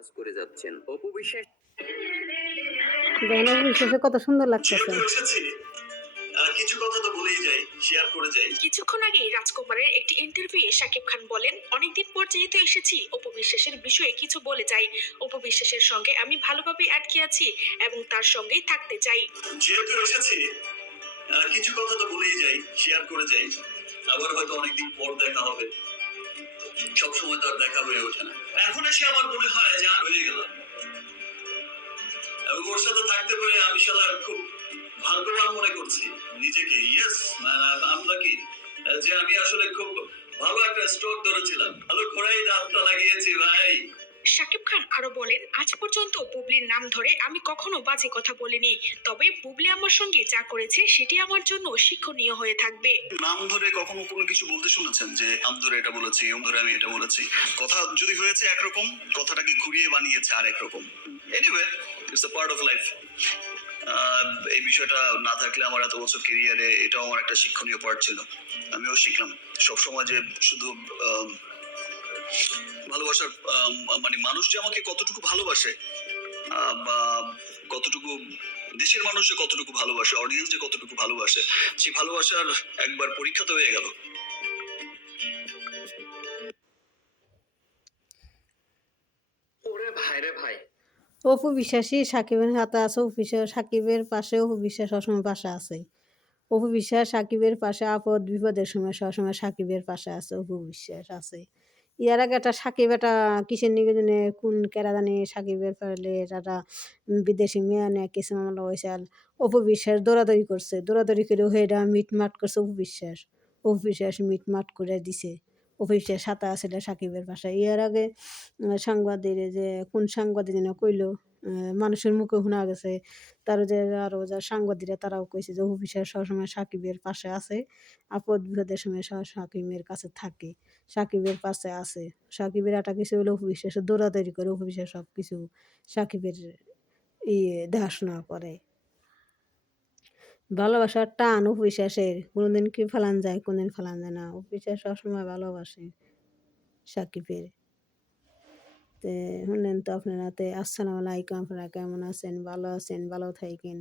কাজ করে যাচ্ছেন। অপু বিশ্বাস দেখেন অপু বিশ্বাসের কত সুন্দর লাগতেছে। যেহেতু এসেছি কিছু কথা তো বলেই যাই, শেয়ার করে যাই। কিছুক্ষণ আগে রাজকুমারের একটি ইন্টারভিউয়ে শাকিব খান বলেন, অনেকদিন পর যেহেতু এসেছি অপু বিশ্বাসের বিষয়ে কিছু বলে যাই। অপু বিশ্বাসের সঙ্গে আমি ভালোভাবে আটকে আছি এবং তার সঙ্গেই থাকতে চাই। যেহেতু এসেছি কিছু কথা তো বলেই যাই, শেয়ার করে যাই। আবার হয়তো অনেকদিন পর দেখা হবে, সবসময় তো আর দেখা হয়ে ওঠে না। এখন এসে আমার মনে হয় যে আমি হয়ে গেলাম, এবং ওর সাথে থাকতে পেরে আমি শালার খুব ভাগ্যবান মনে করছি নিজেকে। ইয়েস, আমরা কি যে আমি আসলে খুব ভালো একটা স্ট্রোক ধরেছিলাম, ভালো ঘোড়াই দাঁতটা লাগিয়েছি ভাই। শাকিব খান আরো বলেন, আজ পর্যন্ত বুবলির নাম ধরে আমি কখনো বাজে কথা বলিনি, তবে বুবলি আমার সঙ্গে যা করেছে সেটি আমার জন্য শিক্ষণীয় হয়ে থাকবে। নাম ধরে কখনো কোনো কিছু বলতে শুনেছেন যে নাম ধরে এটা বলেছি, ওম ধরে আমি এটা বলেছি? কথা যদি হয়েছে একরকম, কথাটাকে ঘুরিয়ে বানিয়েছে আর একরকম। Anyway, it's a part of life. এই বিষয়টা না থাকলে আমার এত বছর কেরিয়ারে এটাও আমার একটা শিক্ষণীয় পার্ট ছিল। আমিও শিখলাম সবসময় যে শুধু ভালোবাসার মানে মানুষ যে আমাকে কতটুকু ভালোবাসে, বা কতটুকু দেশের মানুষ যে কতটুকু ভালোবাসে, অডিয়েন্স যে কতটুকু ভালোবাসে, সেই ভালোবাসার একবার পরীক্ষা তো হয়ে গেল। ওরে ভাই রে ভাই। অপু বিশ্বাসই সাকিবের হাতে আছে। অপু বিশ্বাস সাকিবের পাশে অপু বিশ্বাস সবসময় পাশে আছে। অপু বিশ্বাস সাকিবের পাশে আপদ বিপদের সময় সবসময় সাকিবের পাশে আছে। অপু বিশ্বাস আছে। ইয়ার আগে একটা সাকিব একটা কিসের নিকে জানি কোন কেরা জানি সাকিবের ফেলে একটা বিদেশি মেয়ে নিয়ে কেসে মামলা হয়েছিল। অপু বিশ্বাস দৌড়াদৌড়ি করছে। দৌড়াদৌড়ি করে হেডা মিটমাট করছে অপু বিশ্বাস। অপু বিশ্বাস মিটমাট করে দিছে। অপু বিশ্বাস সাথে আছিল সাকিবের পাশে। ইয়ার আগে সাংবাদিক যে কোন সাংবাদিক যেন কইল, মানুষের মুখে শোনা গেছে তারা যে আরো যা সাংবাদিকরা তারাও কইছে যে অপু বিশ্বাস সবসময় সাকিবের পাশে আছে। আপদ বিপদের সময় সাকিবের কাছে থাকে। সাকিবের পাশে আছে। সাকিবের একটা কিছু হলে অপু বিশ্বাস দৌড়াদৌড়ি করে। অপু বিশ্বাস সবকিছু সাকিবের দেখাশোনা করে। ভালোবাসার টান অপু বিশ্বাসের কোনোদিন কি ফেলান যায়, কোনদিন ফেলান যায় না। অপু বিশ্বাস সবসময় ভালোবাসে সাকিবের। শুনলেন তো আপনারা। আসসালামু আলাইকুম। আপনারা কেমন আছেন? ভালো আছেন? ভালো থাকেন।